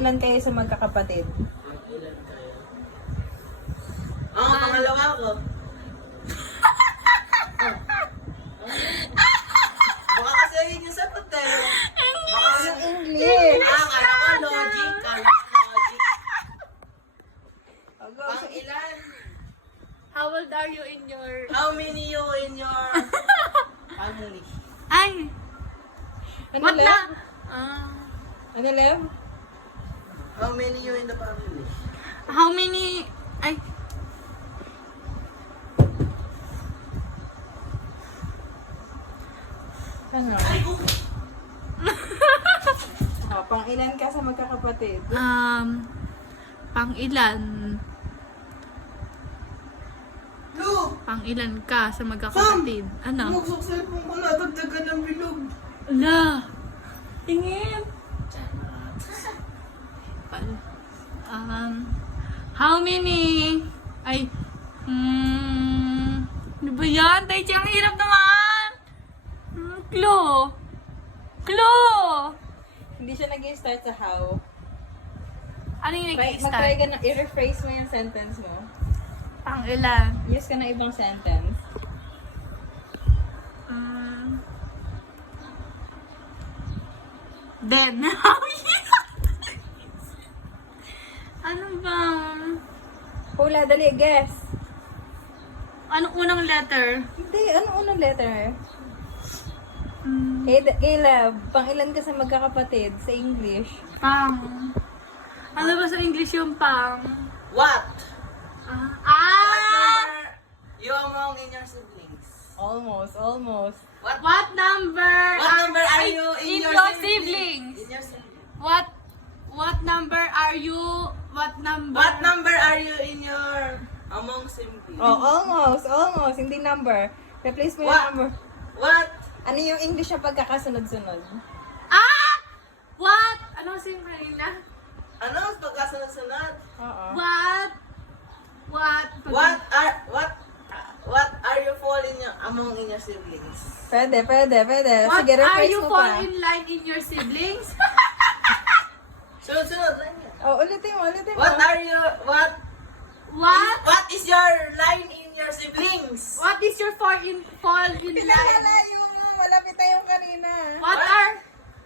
Ilan kayo sa magkakapatid? Mag-ilan kayo? Pangalawa ko. Baka kasi yun yung sagot eh. Baka Anong English? kala ko logic. Kala ko logic. Ogo. Pang ilan? How old are you in your... How many you in your family? Ay! Ano What Lev? na? Ano Lev? How many you in the family? How many... Ay! Ano? Pang ilan ka sa magkakapatid? Pang ilan? Lu! Pang ilan ka sa magkakapatid? Ano? Magsok cellphone ko na. Dagdagan ng bilog. Ala! Tingin! How many? Ay, ano ba yan? Daichi, ang hirap naman! Clue! Clue! Hindi siya nag-start sa how. Ano yung Mag-try nag-start? ka na, i-rephrase mo yung sentence mo. Pang ilan? Use ka na ibang sentence. Then. Ano bang? Hula, dali, guess. Anong unang letter? Hindi, ano unang letter? Caleb, pang ilan ka sa magkakapatid sa English? Pang. Ano ba sa English yung pang? What? Ah! Number you among in your siblings? Almost, almost. What number? What number are you in your siblings? In your siblings. What number are you? What number? What number are you in your among siblings? Oh, almost, almost. Hindi number. Replace mo yung What? number. What? Ano yung English na pagkakasunod-sunod? Ah! What? Ano kasi yung kanina? Ano? Pagkasunod-sunod? Oo. What? What are you fall in your among in your siblings? Pwede, pwede, pwede. What Sige, are rephrase you mo fall pa. in line in your siblings? Sunod-sunod lang yan. Oh, ulitin mo, ulitin mo. What are you What? is your line in your siblings? What is your fall in line? Pinalala yung malapit tayo kanina. What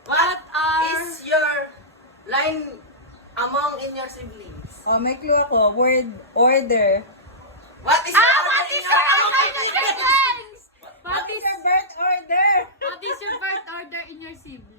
What are is your line among in your siblings? Oh, may clue ako. Word, order. What is your what is your among in your siblings? What is your birth order? What is your birth order in your siblings?